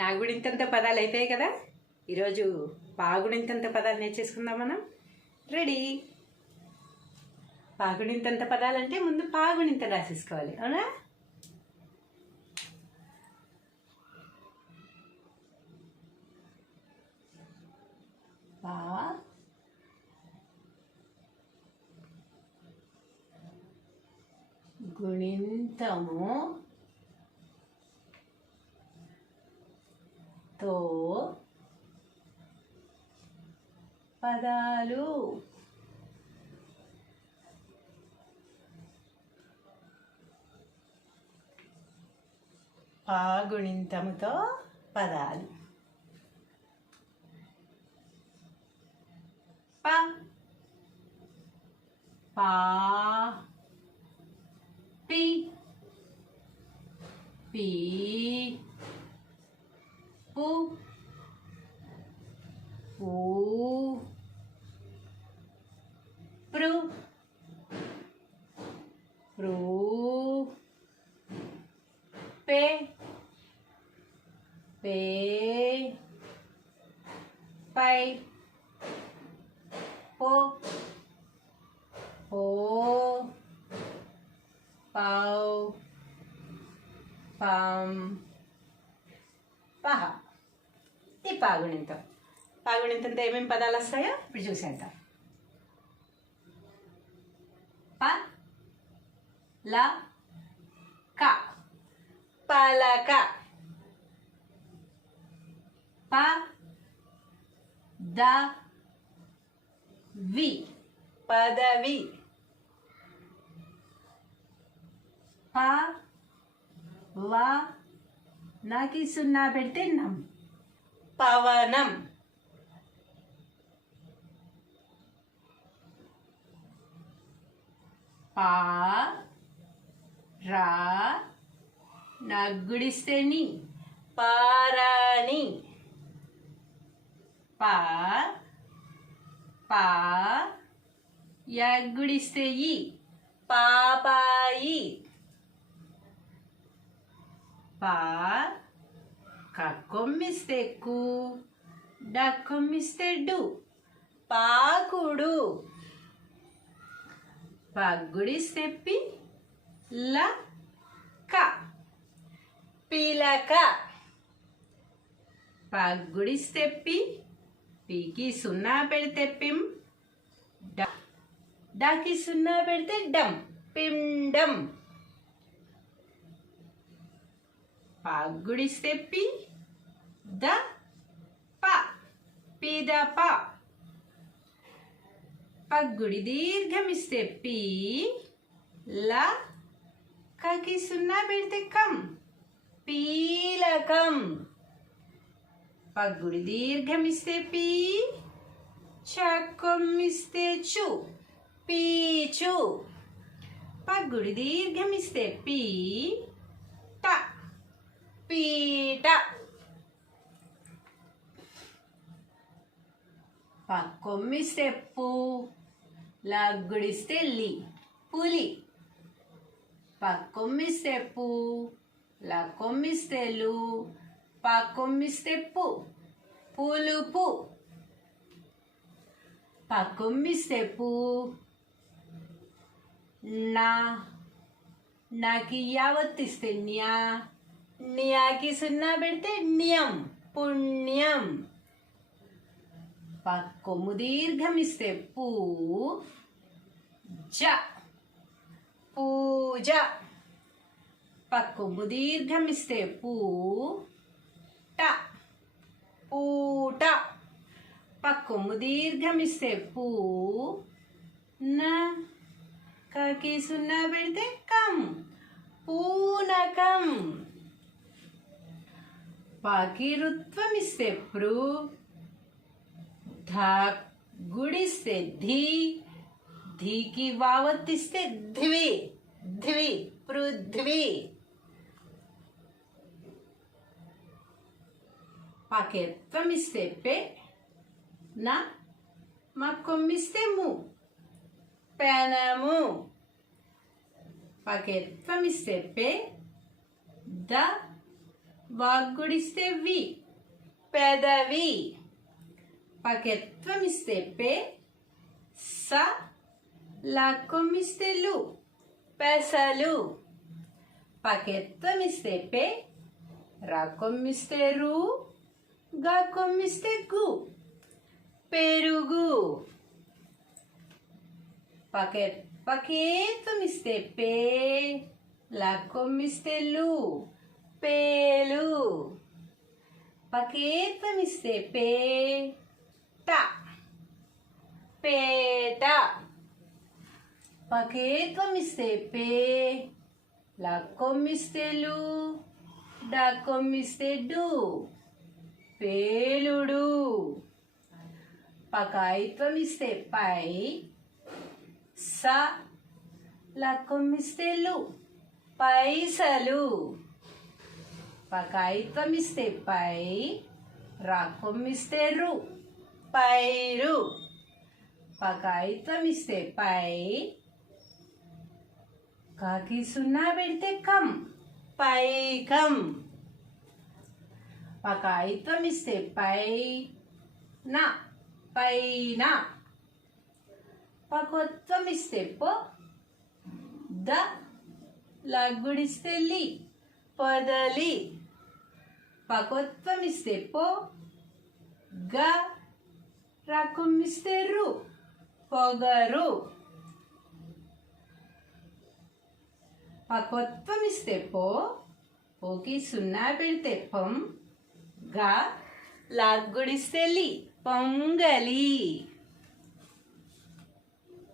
నాగుడింతంత పదాలు అయిపోయాయి కదా. ఈరోజు పాగుడింతంత పదాలు నేర్చేసుకుందాం మనం. రెడీ? పాగుడింతంత పదాలంటే ముందు పాగుడింత రాసేసుకోవాలి అవునా? పా గుణింతము తో పదాలు. పాగుణింతముతో పదాలు. ప. పా. పి. పీ. ఊ ప్రూ. ప్రూ పే పే పై పో పో పావ్ పాం పహ ఈ పాగుణింతం. పాగుణింతంతో ఏమేమి పదాలు వస్తాయో ఇప్పుడు చూసేద్దాం. ప ల క. పలక. ప ద వి. పదవి. ప వ. నాకి సున్నా పెడితే నం పవనం. పా రా నగ్గుడిస్తేని పారాణి. పా పా యగ్గుడిస్తే ఈ పాపాయి. పా కక్కొమ్మిస్తే కు డక్కొమ్మిస్తే డు పాకుడు. పగ్గుడిస్తే పి ల క పిలక. పగ్గుడిస్తే పి పికి సున్నా పెడితే పిం డ. డాకి సున్నా పెడితే డం పిండం పగ్గుడిస్తే పి ద ప పిదప పగ్గుడి దీర్ఘమిస్తే పి ల కకి సున్నా పెడితే కం పీలకం పగ్గుడి దీర్ఘమిస్తే పి చక్కొమ్మిస్తే చు పీచు పగ్గుడి దీర్ఘమిస్తే పి ట పీట పక్కొమ్మిస్తే పు లగ్గుడిస్తే లి పులి. పక్కొమ్మిస్తే పు లక్కొమ్మిస్తే లు పక్కొమ్మిస్తే పు పులుపు. పక్కొమ్మిస్తే పు నా నాకి యావత్తిస్తే న్యా. నియాకి సున్నా పెడితే నియం పుణ్యం. పక్కొమ్ము దీర్ఘమిస్తే పూ జ పూజ పక్కొమ్ము దీర్ఘమిస్తే పూ ట పూట పక్కొమ్ము దీర్ఘమిస్తే పూ న కకి సున్నా పెడితే కం పూనకం పాకిరుత్వం ఇస్తే ప్రు ధ గుడిస్తే ధీ ధీకి వావత్తిస్తే ధ్వి ధ్వి పృథ్వీ పాకేత్వం ఇస్తే పే నా మక్కొమ్మిస్తే ము పెనము పాకేత్వం ఇస్తే పే ద వాగ్గుడిస్తే వి పెదవి పకెత్వం ఇస్తే పే స లాక్కొమ్మిస్తే లు పెసలు పకెత్వం ఇస్తే పే రాకొమ్మిస్తే రు గా కొమ్మిస్తే గు పెరుగు పకెట్ పకేత్వం ఇస్తే పే లాక్కొమ్మిస్తే లు పేలు పకేత్వం ఇస్తే పే ట పేట పకేత్వం ఇస్తే పే లక్కొమ్మిస్తే లు డక్కొమ్మిస్తే డు పేలుడు. పకాయిత్వం ఇస్తే పై స లక్కొమ్మిస్తే లు పైసలు. పకాయిత్వం ఇస్తే పై రాకొమ్మిస్తే రు పైరు. పకాయిత్వం ఇస్తే పై. కాకి సున్నా పెడితే కం. పైకం. పకాయిత్వం ఇస్తే పై నా పైన. పకొత్వం ఇస్తే పో. ద. లగ్గుడిస్తే లి. పొదలి. పకొత్వం ఇస్తే పో. గ. రకుమిస్తే పొగరు. పక్వత్వం ఇస్తే పో పోకి సున్నా పెడితే పం గా లాగ్గుడిస్తే లి పొంగలి.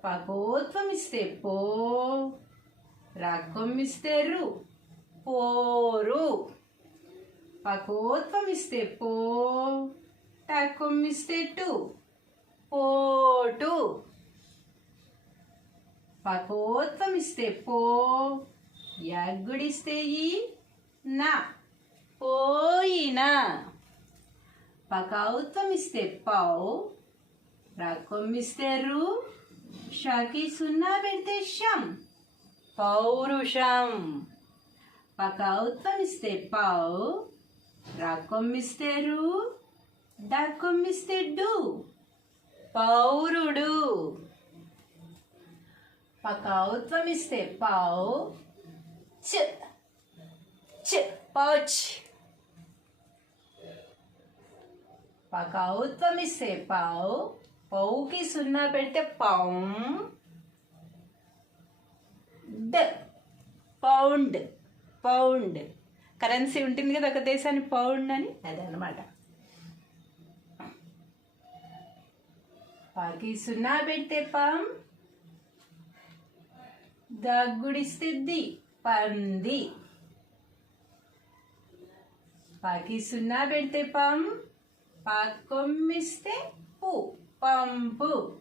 పకోత్వం ఇస్తే పో రాకొమ్మిస్తే రు పోరు. పకోత్వం ఇస్తే పో టకొమ్మిస్తే టు పోటు. పకోత్వం ఇస్తే పో యగ్గుడిస్తే ఈ నా పోయిన పకౌత్వం ఇస్తే పౌ రకొమ్మిస్తే రు షాకి సున్నా పెడితే షం పౌరుషం. పకౌత్వం ఇస్తే పౌ రకొమ్మిస్తే రు దకొమ్మిస్తే డు. పౌరుడు. పకౌత్వం ఇస్తే పౌ చ చ పౌచ్. పకౌత్వం ఇస్తే పౌ పౌకి సున్నా పెడితే పౌ డ్ పౌండ్ పౌండ్. కరెన్సీ ఉంటుంది కదా ఒక దేశానికి పౌండ్ అని? అదనమాట సున్నా పెడితే పం. దగ్గుడిస్తే ది పంది. పాకి సున్నా పెడితే పం. పాకొమ్మిస్తే పు పంపు.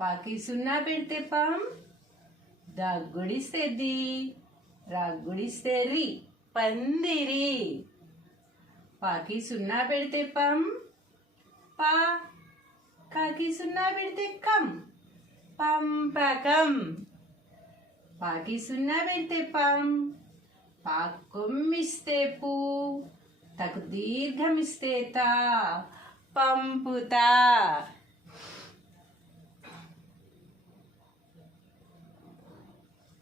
పాకి సున్నా పెడితే పం. దగ్గుడిస్తే ది రగ్గుడిస్తే రి పందిరి. పాకి సున్నా పెడితే పం. పా కాకి సున్నా పెడితే కం పంపకం. పాకి సున్నా పెడితే పం పాకొమ్మిస్తే పూ. తకు దీర్ఘమిస్తే తా. పంపుతా.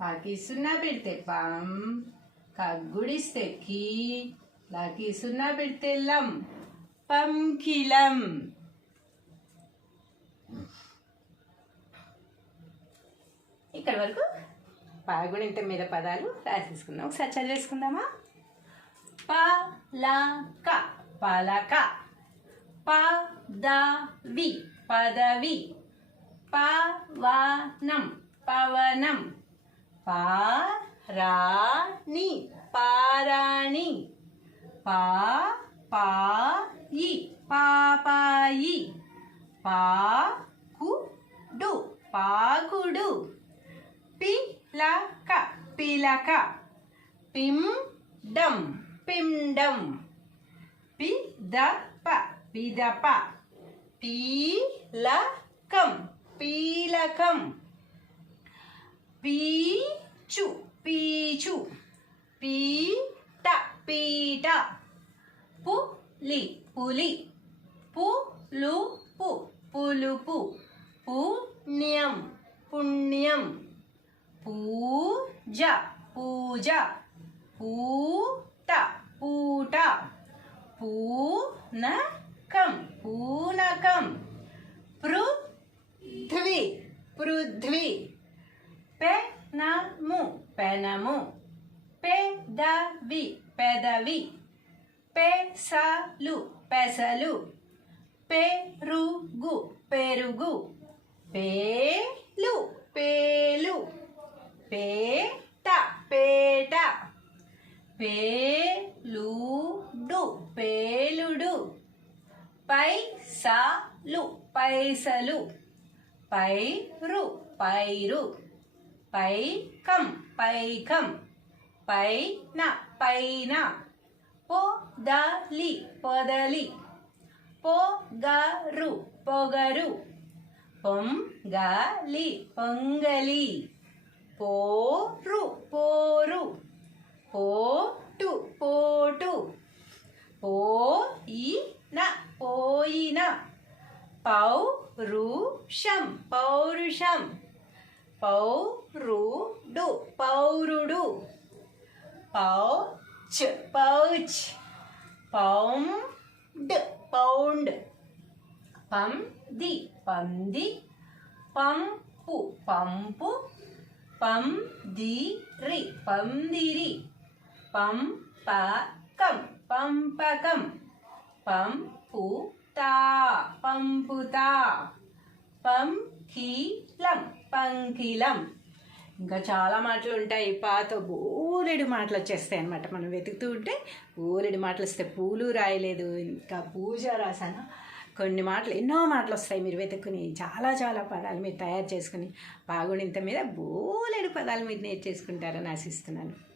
పాకి సున్నా పెడితే పం కగ్గుడిస్తే కీ. లాకి సున్నా పెడితే లం. పంకిలం. ఇక్కడ వరకు పాగుణింత మీద పదాలు రాసేసుకుందాం. ఒకసారి చదివేసుకుందామా? పలక పలక. పదవి. పదవి. పవనం. పవనం. పారాణి. పారాణి. పా పాయి పాపాయి. పాకుడు. పాకుడు. పిలక పిలక పిండం పిండం పిదప పిదప పీలకం పీలకం పీచు పీచు పీట పీట పులి పులి పులుపు పులుపు పుణ్యం పుణ్యం పూజ పూజ పూట పూట. పూనకం పూనకం. పృథ్వీ పృథ్వీ. పెనము పెనము. పెదవి పెదవి. పెసలు పెసలు. పెరుగు పెరుగు. పేలు పేలు. పేట పేట. పేలుడు పేలుడు. పైసలు పైసలు. పైరు పైరు. పైకం పైకం. పైన పైన. పొదలి పొదలి. పొగరు పొగరు. పొంగలి పొంగలి. పోరు పోరు. పోటు పోటు. పోయిన పోయిన. పౌరుషం పౌరుషం. పౌరుడు పౌరుడు. Pouch pouch. Pound pound. పంది పంది. పంపు పంపు. పందిరి పందిరి పంపకం పంపకం పంపుతా పంపుతా పంకిలం పంకిలం ఇంకా చాలా మాటలు ఉంటాయి. పాత బోలెడు మాటలు వచ్చేస్తాయి అనమాట మనం వెతుకుతూ ఉంటే బోరెడు మాటలు వస్తే పూలు రాయలేదు. ఇంకా పూజ రాసాను? కొన్ని మాటలు ఎన్నో మాటలు వస్తాయి మీరు వెతుక్కుని. చాలా చాలా పదాలు మీరు తయారు చేసుకుని బాగుండింత మీద బోలెడు పదాలు మీరు నేర్చేసుకుంటారని ఆశిస్తున్నాను.